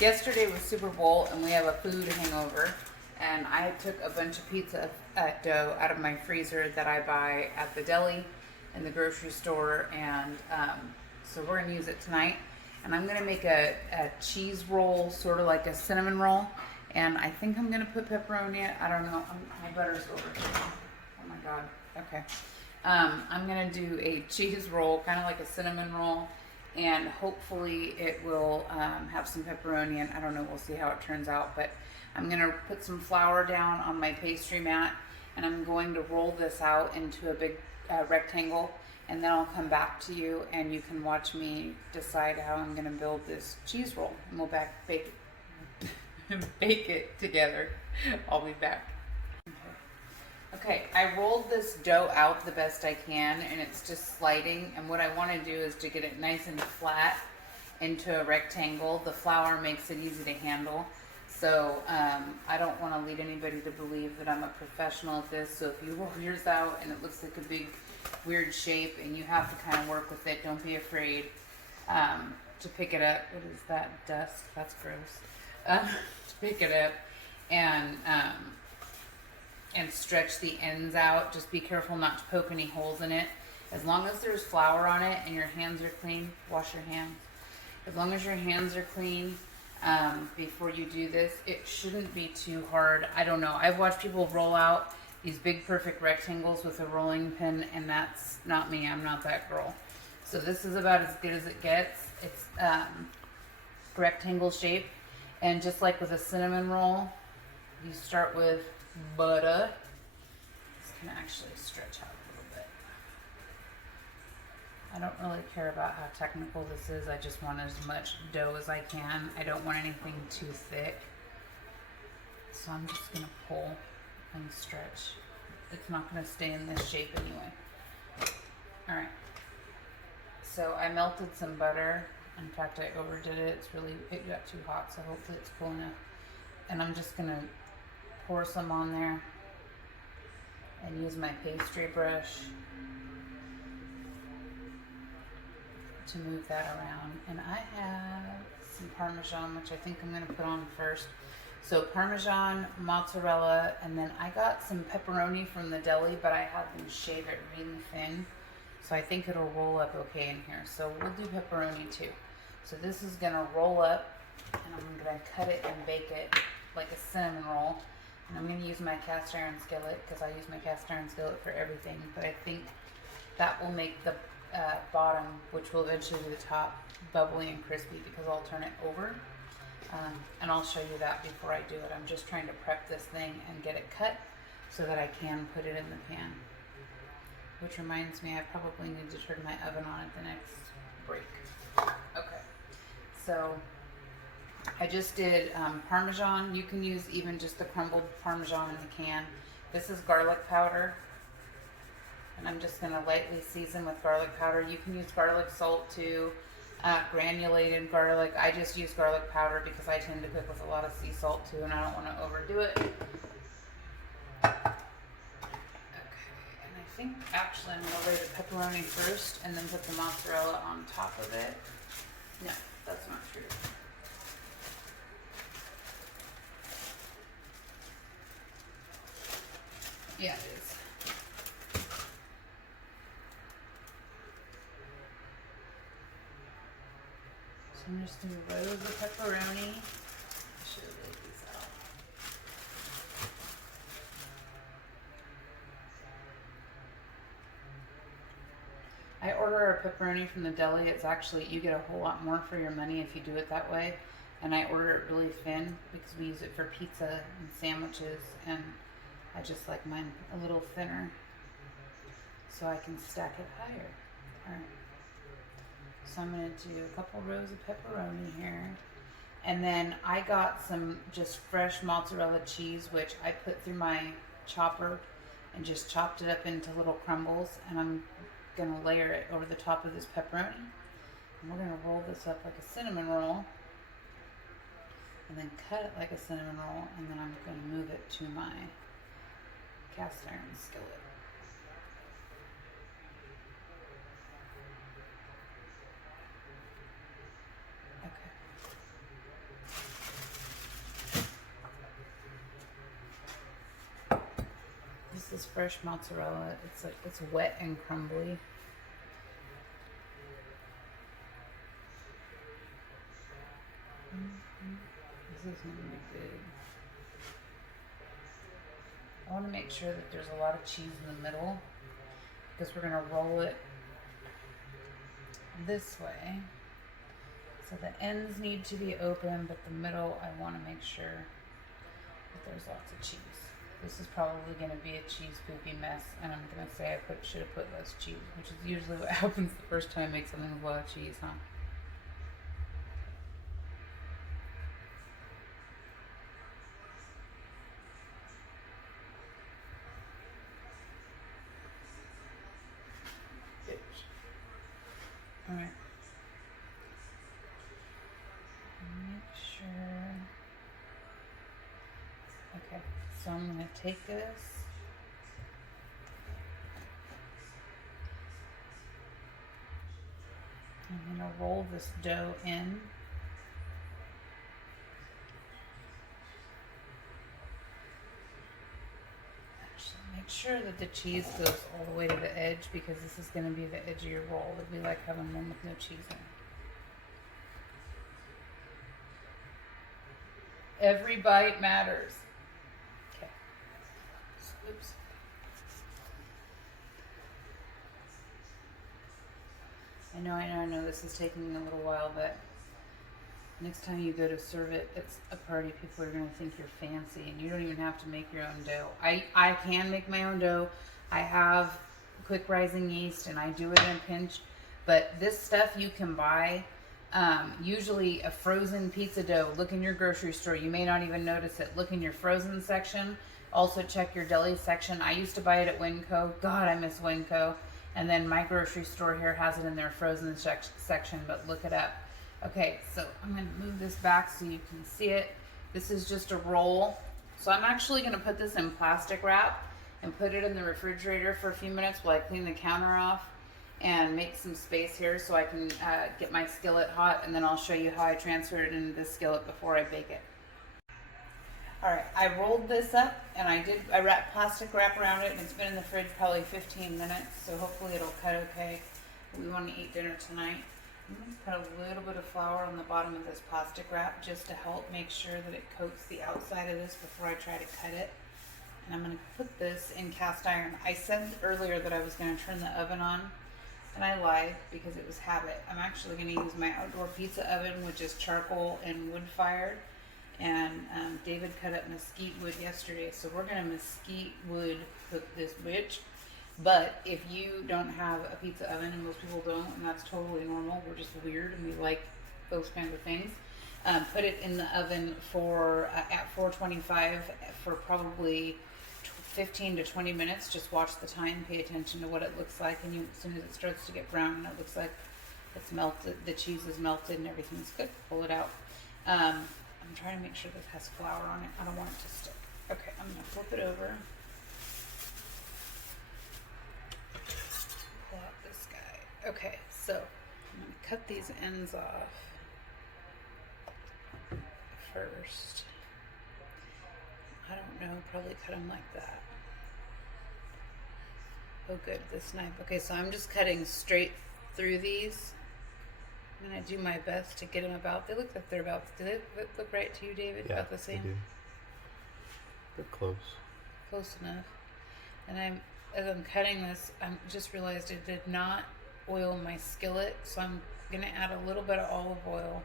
Yesterday was Super Bowl and we have a food hangover, and I took a bunch of pizza dough out of my freezer that I buy at the deli in the grocery store, and so we're gonna use it tonight. And I'm gonna make a cheese roll, sort of like a cinnamon roll, and I think I'm gonna put pepperoni in it. I don't know. My butter's over here. Oh my god. Okay. I'm gonna do a cheese roll, kind of like a cinnamon roll, and hopefully it will have some pepperoni in. I don't know, we'll see how it turns out, but I'm gonna put some flour down on my pastry mat, and I'm going to roll this out into a big rectangle, and then I'll come back to you and you can watch me decide how I'm gonna build this cheese roll, and we'll bake it together. I'll be back. Okay, I rolled this dough out the best I can, and it's just sliding, and what I want to do is to get it nice and flat into a rectangle. The flour makes it easy to handle, so I don't want to lead anybody to believe that I'm a professional at this. So if you roll yours out and it looks like a big weird shape and you have to kind of work with it, don't be afraid to pick it up. What is that, dust? That's gross. To pick it up and stretch the ends out. Just be careful not to poke any holes in it. As long as there's flour on it and your hands are clean, wash your hands. As long as your hands are clean before you do this, it shouldn't be too hard. I don't know. I've watched people roll out these big perfect rectangles with a rolling pin, and that's not me. I'm not that girl. So this is about as good as it gets. It's rectangle shape, and just like with a cinnamon roll, you start with butter. This can actually stretch out a little bit. I don't really care about how technical this is. I just want as much dough as I can. I don't want anything too thick. So I'm just gonna pull and stretch. It's not gonna stay in this shape anyway. All right. So I melted some butter. In fact, I overdid it. It got too hot, so hopefully it's cool enough. And I'm just gonna pour some on there and use my pastry brush to move that around. And I have some Parmesan, which I think I'm going to put on first. So Parmesan, mozzarella, and then I got some pepperoni from the deli, but I had them shave it really thin. So I think it'll roll up okay in here. So we'll do pepperoni too. So this is going to roll up, and I'm going to cut it and bake it like a cinnamon roll. And I'm going to use my cast iron skillet because I use my cast iron skillet for everything. But I think that will make the bottom, which will eventually be the top, bubbly and crispy because I'll turn it over. And I'll show you that before I do it. I'm just trying to prep this thing and get it cut so that I can put it in the pan. Which reminds me, I probably need to turn my oven on at the next break. Okay, so I just did Parmesan. You can use even just the crumbled Parmesan in the can. This is garlic powder, and I'm just gonna lightly season with garlic powder. You can use garlic salt too, granulated garlic. I just use garlic powder because I tend to cook with a lot of sea salt too, and I don't wanna overdo it. Okay, and I think actually I'm gonna lay the pepperoni first and then put the mozzarella on top of it. No, that's not true. Yeah, it is. So I'm just doing rows of pepperoni. I should have laid these out. I order a pepperoni from the deli. It's actually, you get a whole lot more for your money if you do it that way. And I order it really thin because we use it for pizza and sandwiches, and I just like mine a little thinner so I can stack it higher. All right. So I'm going to do a couple rows of pepperoni here. And then I got some just fresh mozzarella cheese, which I put through my chopper and just chopped it up into little crumbles. And I'm going to layer it over the top of this pepperoni. And we're going to roll this up like a cinnamon roll. And then cut it like a cinnamon roll. And then I'm going to move it to my cast iron skillet. Okay. fresh mozzarella. It's like it's wet and crumbly. This is gonna be good. I want to make sure that there's a lot of cheese in the middle because we're gonna roll it this way. So the ends need to be open, but the middle, I want to make sure that there's lots of cheese. This is probably going to be a cheese poopy mess, and I'm going to say I should have put less cheese, which is usually what happens the first time I make something with a lot of cheese, huh? All right. Make sure. Okay, so I'm going to take this. I'm going to roll this dough in. Actually, make sure that the cheese goes all the way to the edge because this is going to be the edge of your roll. It'd be like having one with no cheese in it. Every bite matters. Okay. Oops. I know this is taking a little while, but next time you go to serve it, it's a party. People are going to think you're fancy, and you don't even have to make your own dough. I can make my own dough. I have quick rising yeast, and I do it in a pinch. But this stuff you can buy. Usually a frozen pizza dough. Look in your grocery store. You may not even notice it. Look in your frozen section. Also check your deli section. I used to buy it at Winco. God, I miss Winco. And then my grocery store here has it in their frozen section, but look it up. Okay, so I'm going to move this back so you can see it. This is just a roll. So I'm actually going to put this in plastic wrap and put it in the refrigerator for a few minutes while I clean the counter off and make some space here so I can get my skillet hot, and then I'll show you how I transfer it into this skillet before I bake it. Alright, I rolled this up and I wrapped plastic wrap around it, and it's been in the fridge probably 15 minutes, so hopefully it'll cut okay. We want to eat dinner tonight. I'm going to put a little bit of flour on the bottom of this plastic wrap just to help make sure that it coats the outside of this before I try to cut it. And I'm going to put this in cast iron. I said earlier that I was going to turn the oven on, and I lied because it was habit. I'm actually going to use my outdoor pizza oven, which is charcoal and wood fired. And David cut up mesquite wood yesterday, so we're going to mesquite wood cook this bitch. But if you don't have a pizza oven, and most people don't, and that's totally normal, we're just weird and we like those kinds of things, put it in the oven for at 425 for probably 15 to 20 minutes. Just watch the time, pay attention to what it looks like, and as soon as it starts to get brown and it looks like it's melted, the cheese is melted and everything's good, pull it out. I'm trying to make sure this has flour on it. I don't want it to stick. Okay, I'm going to flip it over. Pull out this guy. Okay, so I'm going to cut these ends off first. I don't know, probably cut them like that. Oh good, this knife. Okay, so I'm just cutting straight through these. I'm going to do my best to get them about. They look like they're about. Do they look right to you, David? Yeah, about the same? they do. They're close. Close enough. And as I'm cutting this, I just realized I did not oil my skillet, so I'm going to add a little bit of olive oil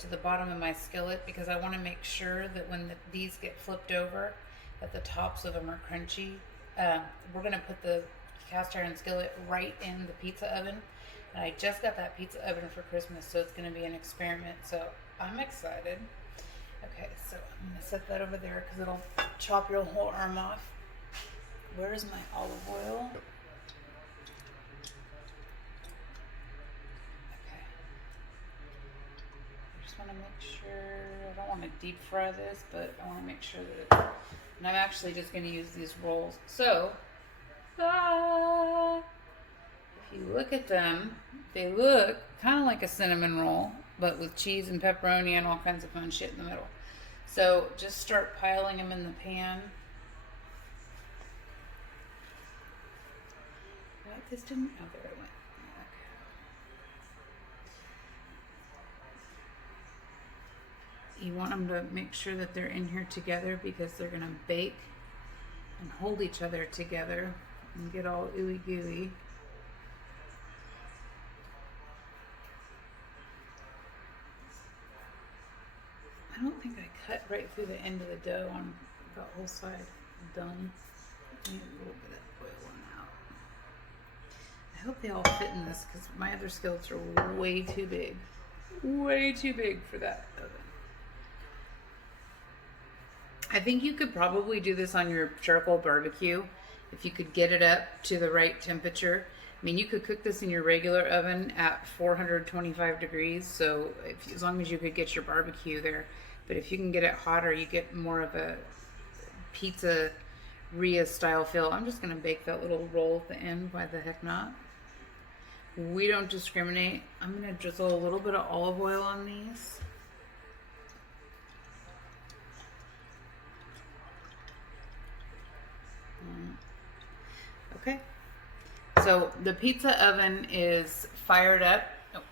to the bottom of my skillet because I want to make sure that when these get flipped over, that the tops of them are crunchy. We're going to put the cast iron skillet right in the pizza oven. And I just got that pizza oven for Christmas, so it's going to be an experiment. So I'm excited. Okay, so I'm going to set that over there because it'll chop your whole arm off. Where's my olive oil? Okay. I just want to make sure, I don't want to deep fry this, but I want to make sure that it's, and I'm actually just going to use these rolls. So, if you look at them, they look kind of like a cinnamon roll, but with cheese and pepperoni and all kinds of fun shit in the middle. So just start piling them in the pan. thought this didn't. Oh, there it went. Okay. You want them to make sure that they're in here together because they're going to bake and hold each other together and get all ooey gooey. I don't think I cut right through the end of the dough on the whole side. Done. I need a little bit of oil on out. I hope they all fit in this because my other skillets are way too big. Way too big for that oven. I think you could probably do this on your charcoal barbecue if you could get it up to the right temperature. I mean, you could cook this in your regular oven at 425 degrees, so as long as you could get your barbecue there. But if you can get it hotter, you get more of a pizzeria style feel. I'm just going to bake that little roll at the end. Why the heck not? We don't discriminate. I'm going to drizzle a little bit of olive oil on these. Okay. So the pizza oven is fired up. Oh,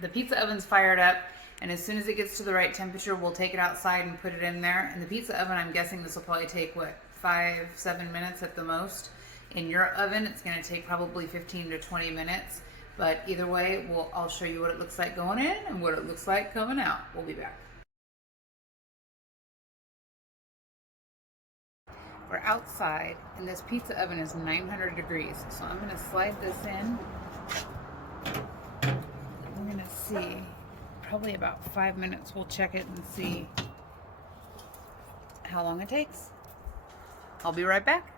the pizza oven's fired up, and as soon as it gets to the right temperature, we'll take it outside and put it in there. And the pizza oven, I'm guessing this will probably take, what, 5-7 minutes at the most. In your oven, it's going to take probably 15 to 20 minutes. But either way, I'll show you what it looks like going in and what it looks like coming out. We'll be back. We're outside, and this pizza oven is 900 degrees. So I'm going to slide this in. I'm going to see, probably about 5 minutes. We'll check it and see how long it takes. I'll be right back.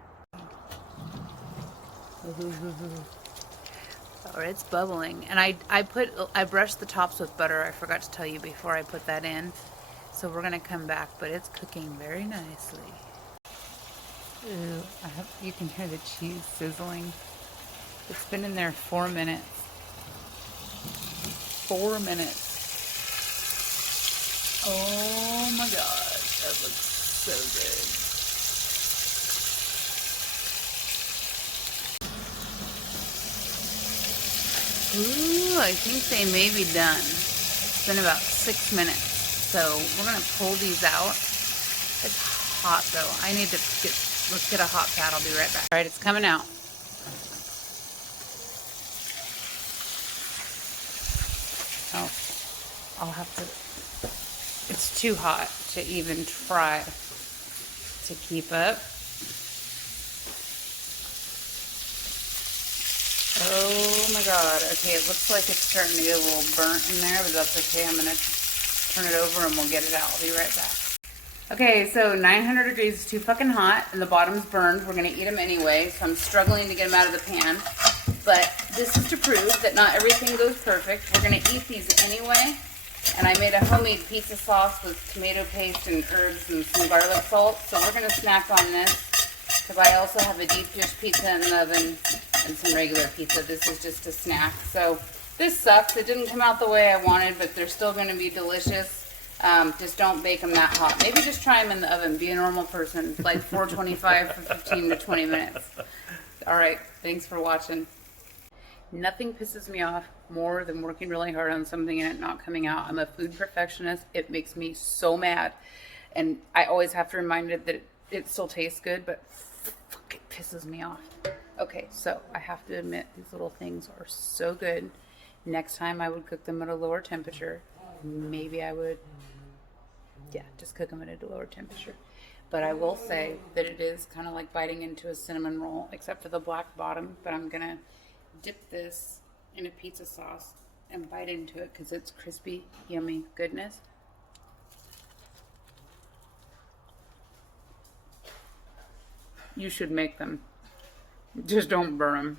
Or it's bubbling. And I brushed the tops with butter. I forgot to tell you before I put that in. So we're going to come back, but it's cooking very nicely. Ooh, I hope you can hear the cheese sizzling. It's been in there 4 minutes. 4 minutes. Oh my gosh, that looks so good. Ooh, I think they may be done. It's been about 6 minutes. So we're gonna pull these out. It's hot though. Let's get a hot pad. I'll be right back. All right, it's coming out. Oh, I'll have to, it's too hot to even try to keep up. Oh my God. Okay, it looks like it's starting to get a little burnt in there, but that's okay. I'm gonna turn it over and we'll get it out. I'll be right back. Okay, so 900 degrees is too fucking hot, and the bottom's burned. We're going to eat them anyway, so I'm struggling to get them out of the pan. But this is to prove that not everything goes perfect. We're going to eat these anyway, and I made a homemade pizza sauce with tomato paste and herbs and some garlic salt. So we're going to snack on this, because I also have a deep dish pizza in the oven and some regular pizza. This is just a snack. So this sucks. It didn't come out the way I wanted, but they're still going to be delicious. Just don't bake them that hot. Maybe just try them in the oven. Be a normal person. Like 425 for 15 to 20 minutes. All right. Thanks for watching. Nothing pisses me off more than working really hard on something and it not coming out. I'm a food perfectionist. It makes me so mad. And I always have to remind it that it still tastes good, but fuck, it pisses me off. Okay, so I have to admit these little things are so good. Next time I would cook them at a lower temperature. Maybe I would, just cook them at a lower temperature. But I will say that it is kind of like biting into a cinnamon roll, except for the black bottom. But I'm going to dip this in a pizza sauce and bite into it because it's crispy, yummy goodness. You should make them. Just don't burn them.